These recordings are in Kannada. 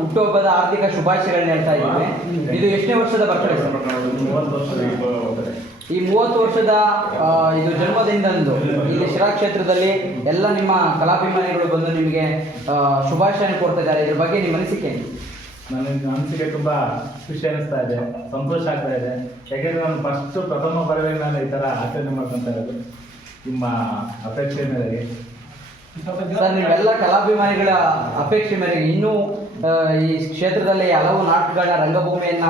ಹುಟ್ಟುಹಬ್ಬದ ಆರ್ಥಿಕ ಶುಭಾಶಯಗಳನ್ನ ಹೇಳ್ತಾ ಇದ್ದೀವಿ. ಇದು ಎಷ್ಟನೇ ವರ್ಷದ ಬರ್ತಡೇ ಸರ್? 30 ವರ್ಷದ. ಈ 30 ವರ್ಷದ ಇದು ಜನ್ಮದಿನದಂದು ಇಲ್ಲಿ ಶಿರಾ ಕ್ಷೇತ್ರದಲ್ಲಿ ಎಲ್ಲ ನಿಮ್ಮ ಕಲಾಭಿಮಾನಿಗಳು ಬಂದು ನಿಮಗೆ ಶುಭಾಶಯ ಕೊಡ್ತಾ ಇದ್ದಾರೆ. ಇದ್ರ ಬಗ್ಗೆ ನಿಮ್ಮ ಅನಿಸಿಕೆ? ನನಗೆ ಅನಿಸಿಕೆ ತುಂಬ ಖುಷಿ ಅನಿಸ್ತಾ ಇದೆ, ಸಂತೋಷ ಆಗ್ತಾ ಇದೆ. ಯಾಕೆಂದರೆ ನಾನು ಪ್ರಥಮ ಬಾರಿಗೆ ನಾನು ಈ ಥರ ಆಚರಣೆ ಮಾಡ್ಕೊತಾ ಇರೋದು ನಿಮ್ಮ ಅಪೇಕ್ಷೆ ಮೇರೆಗೆ. ಸರ್, ನೀವೆಲ್ಲ ಕಲಾಭಿಮಾನಿಗಳ ಅಪೇಕ್ಷೆ ಮೇರೆಗೆ ಇನ್ನೂ ಈ ಕ್ಷೇತ್ರದಲ್ಲಿ ಹಲವು ನಾಟಕಗಳ ರಂಗಭೂಮಿಯನ್ನ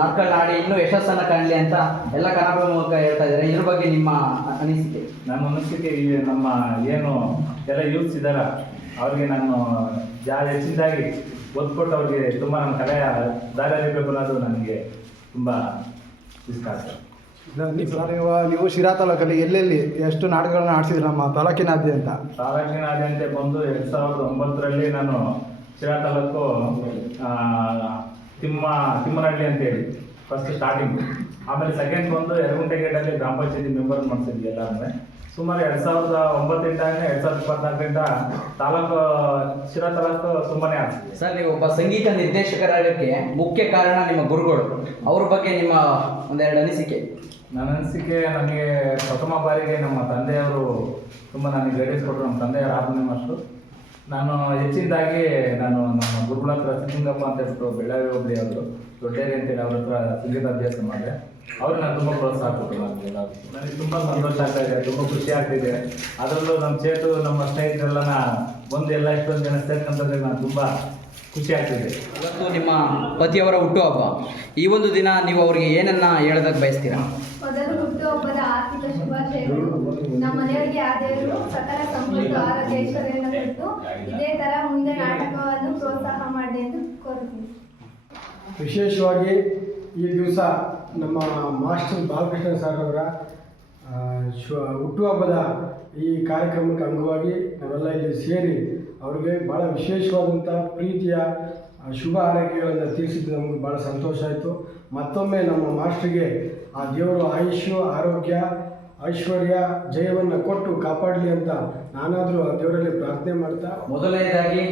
ನಾಟಕಗಳನ್ನ ಆಡಿ ಇನ್ನೂ ಯಶಸ್ಸನ್ನು ಕಾಣಲಿ ಅಂತ ಎಲ್ಲ ಕಲಾಭಿಮಾನಿಗಳ ಮೂಲಕ ಹೇಳ್ತಾ ಇದ್ದಾರೆ. ಇದ್ರ ಬಗ್ಗೆ ನಿಮ್ಮ ಅನಿಸಿಕೆ? ನನ್ನ ಅನಿಸಿಕೆ ನಮ್ಮ ಏನು ಎಲ್ಲ ಯೂತ್ಸ್ ಇದ್ದಾರ ಅವ್ರಿಗೆ ನಾನು ಹೆಚ್ಚಿನದಾಗಿ ಒತ್ತು ಕೊಟ್ಟು ಅವ್ರಿಗೆ ತುಂಬ ನನ್ನ ಕಲೆಯ ದಾರಿ ಅರಿಬೇಕು ಅನ್ನೋದು ನನಗೆ ತುಂಬ ಇಷ್ಟ ಆಗ್ತದೆ. ನೀವು ಶಿರಾ ತಾಲೂಕಲ್ಲಿ ಎಲ್ಲೆಲ್ಲಿ ಎಷ್ಟು ನಾಟಕಗಳನ್ನ ಆಡಿಸಿದ್ರಿ ನಮ್ಮ ತಾಲೂಕಿನಾದ್ಯಂತ? ತಾಲೂಕಿನಾದ್ಯಂತ ಬಂದು 2009ರಲ್ಲಿ ನಾನು ಶಿರಾ ತಾಲೂಕು ತಿಮ್ಮನಹಳ್ಳಿ ಅಂತೇಳಿ ಫಸ್ಟ್ ಸ್ಟಾರ್ಟಿಂಗ್. ಆಮೇಲೆ ಸೆಕೆಂಡ್ ಬಂದು ಯರಗುಂಟೆಗೇಟಲ್ಲಿ ಗ್ರಾಮ ಪಂಚಾಯತಿ ಮೆಂಬರ್ ಮಾಡಿಸಿದ್ವಿ ಎಲ್ಲರೂ. ಸುಮಾರು 2009ರಿಂದ 2024ರಿಂದ ತಾಲೂಕು ಶಿರಾ ತಾಲೂಕು ತುಂಬಾನೇ ಆಗ್ತದೆ. ಸರ್, ನೀವು ಒಬ್ಬ ಸಂಗೀತ ನಿರ್ದೇಶಕರಾಗಕ್ಕೆ ಮುಖ್ಯ ಕಾರಣ ನಿಮ್ಮ ಗುರುಗಳು, ಅವ್ರ ಬಗ್ಗೆ ನಿಮ್ಮ ಒಂದೆರಡು ಅನಿಸಿಕೆ? ನನ್ನ ಅನಿಸಿಕೆ, ನನಗೆ ಪ್ರಥಮ ಬಾರಿಗೆ ನಮ್ಮ ತಂದೆಯವರು ತುಂಬ ನನಗೆ ಗೈಡೆನ್ಸ್ ಕೊಟ್ಟರು. ನಮ್ಮ ತಂದೆಯವರು ಆರ್ಮನಿ ಮಾಸ್ಟ್ರು. ನಾನು ಹೆಚ್ಚಿನದಾಗಿ ನಮ್ಮ ಗುರುಗಳ ಹತ್ರ ಸಿದ್ಧಲಿಂಗಪ್ಪ ಅಂತ ಹೇಳ್ಬಿಟ್ಟು ಬೆಳ್ಳಾವಿ ಹೋಬಳಿ ಅವರು ದೊಡ್ಡೇರಿ ಅಂತೇಳಿ ಅವ್ರ ಹತ್ರ ಸಂಗೀತ ಅಭ್ಯಾಸ ಮಾಡಿದೆ. ಅವರು ನಾನು ತುಂಬ ಪ್ರೋತ್ಸಾಹ ಕೊಟ್ಟರು. ನನಗೆ ತುಂಬ ಸಂತೋಷ ಆಗ್ತಾ ಇದೆ, ತುಂಬ ಖುಷಿ ಆಗ್ತಿದೆ. ಅದರಲ್ಲೂ ನಮ್ಮ ಚೇತು ನಮ್ಮ ಸ್ನೇಹಿತರೆಲ್ಲ ಬಂದು ಎಲ್ಲ ಇಷ್ಟೊಂದು ಜನ ಸೇರ್ಕೊಂಡ್ರೆ ನಾನು ತುಂಬ ಖುಷಿ ಆಗ್ತಿದೆ. ಇವತ್ತು ನಿಮ್ಮ ಪತಿಯವರ ಹುಟ್ಟುಹಬ್ಬ. ಈ ಒಂದು ದಿನ ನೀವು ಅವರಿಗೆ ಏನನ್ನ ಹೇಳೋದಕ್ಕೆ ಬಯಸ್ತೀರಾ? ಮೊದಲು ಹುಟ್ಟುಹಬ್ಬದ ಆರ್ಥಿಕ ಶುಭಾಶಯಗಳು. ನಮ್ಮ ಮನೆಯವರಿಗೆ ಆ ದೇವರು ಸಕಲ ಸಂಪತ್ತು ಆರೋಗ್ಯ ಐಶ್ವರ್ಯವನ್ನು ಕೊಟ್ಟು ಇದೇ ತರ ಮುಂದೆ ನಾಟಕವನ್ನು ಪ್ರೋತ್ಸಾಹ ಮಾಡಿ ಎಂದು ಕೋರುತ್ತೀನಿ. ವಿಶೇಷವಾಗಿ ಈ ದಿವಸ ನಮ್ಮ ಮಾಸ್ಟರ್ ಬಾಲಕೃಷ್ಣ ಸರ್ ಅವರ ಹುಟ್ಟುಹಬ್ಬದ ಈ ಕಾರ್ಯಕ್ರಮಕ್ಕೆ ಅಂಗವಾಗಿ ನಾವೆಲ್ಲ ಇಲ್ಲಿ ಸೇರಿ ಅವರಿಗೆ ಭಾಳ ವಿಶೇಷವಾದಂಥ ಪ್ರೀತಿಯ ಶುಭ ಹಾರೈಕೆಗಳನ್ನು ತಿಳಿಸಿದ್ದು ನಮಗೆ ಭಾಳ ಸಂತೋಷ ಆಯಿತು. ಮತ್ತೊಮ್ಮೆ ನಮ್ಮ ಮಾಸ್ಟ್ರಿಗೆ ಆ ದೇವರು ಆಯುಷ್ಯ ಆರೋಗ್ಯ ಐಶ್ವರ್ಯ ಜಯವನ್ನು ಕೊಟ್ಟು ಕಾಪಾಡಲಿ ಅಂತ ನಾನಾದರೂ ಆ ದೇವರಲ್ಲಿ ಪ್ರಾರ್ಥನೆ ಮಾಡ್ತಾ ಮೊದಲನೇದಾಗಿ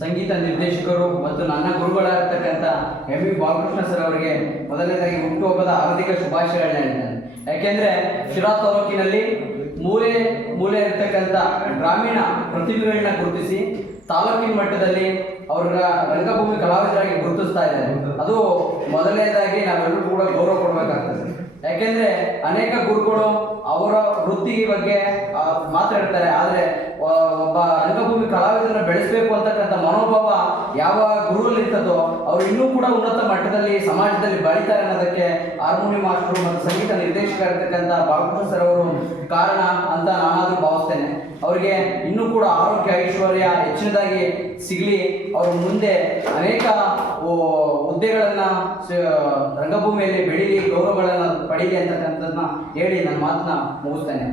ಸಂಗೀತ ನಿರ್ದೇಶಕರು ಮತ್ತು ನನ್ನ ಗುರುಗಳಾಗಿರ್ತಕ್ಕಂಥ ಎಂ ವಿ ಬಾಲಕೃಷ್ಣ ಸರ್ ಅವರಿಗೆ ಮೊದಲನೇದಾಗಿ ಹುಟ್ಟುಹಬ್ಬದ ಹಾರ್ದಿಕ ಶುಭಾಶಯಗಳನ್ನ ಹೇಳ್ತೇನೆ. ಯಾಕೆಂದರೆ ಶಿರಾ ತಾಲೂಕಿನಲ್ಲಿ ಮೂಲೆ ಇರ್ತಕ್ಕಂಥ ಗ್ರಾಮೀಣ ಪ್ರತಿಭೆಗಳನ್ನ ಗುರುತಿಸಿ ತಾಲೂಕಿನ ಮಟ್ಟದಲ್ಲಿ ಅವ್ರ ರಂಗಭೂಮಿ ಕಲಾವಿದರಾಗಿ ಗುರುತಿಸ್ತಾ ಇದ್ದಾರೆ. ಅದು ಮೊದಲನೇದಾಗಿ ನಾವೆಲ್ಲರೂ ಕೂಡ ಗೌರವ ಕೊಡಬೇಕಾಗ್ತದೆ. ಯಾಕೆಂದರೆ ಅನೇಕ ಗುರುಗಳು ಅವರ ವೃತ್ತಿ ಬಗ್ಗೆ ಮಾತಾಡ್ತಾರೆ, ಆದರೆ ಒಬ್ಬ ರಂಗಭೂಮಿ ಕಲಾವಿದರನ್ನ ಬೆಳೆಸಬೇಕು ಅಂತಕ್ಕಂಥ ಮನೋಭಾವ ಯಾವ ಗುರುವಲ್ಲಿ ಇರ್ತದೋ ಅವರು ಇನ್ನೂ ಕೂಡ ಉನ್ನತ ಮಟ್ಟದಲ್ಲಿ ಸಮಾಜದಲ್ಲಿ ಬೆಳೀತಾರೆ ಅನ್ನೋದಕ್ಕೆ ಹಾರ್ಮೋನಿಯಂ ಮಾಸ್ಟರು ಮತ್ತು ಸಂಗೀತ ನಿರ್ದೇಶಕ ಇರ್ತಕ್ಕಂಥ ಬಾಲಕೃಷ್ಣ ಸರ್ ಅವರು ಕಾರಣ ಅಂತ ನಾನಾದರೂ ಭಾವಿಸ್ತೇನೆ. ಅವರಿಗೆ ಇನ್ನೂ ಕೂಡ ಆರೋಗ್ಯ ಐಶ್ವರ್ಯ ಹೆಚ್ಚಿನದಾಗಿ ಸಿಗಲಿ, ಅವರು ಮುಂದೆ ಅನೇಕ ಹುದ್ದೆಗಳನ್ನು ರಂಗಭೂಮಿಯಲ್ಲಿ ಬೆಳೀಲಿ, ಗೌರವಗಳನ್ನು ಪಡೀಲಿ ಅಂತಕ್ಕಂಥದ್ದನ್ನ ಹೇಳಿ ನನ್ನ ಮಾತನ್ನ ಮುಗಿಸ್ತೇನೆ.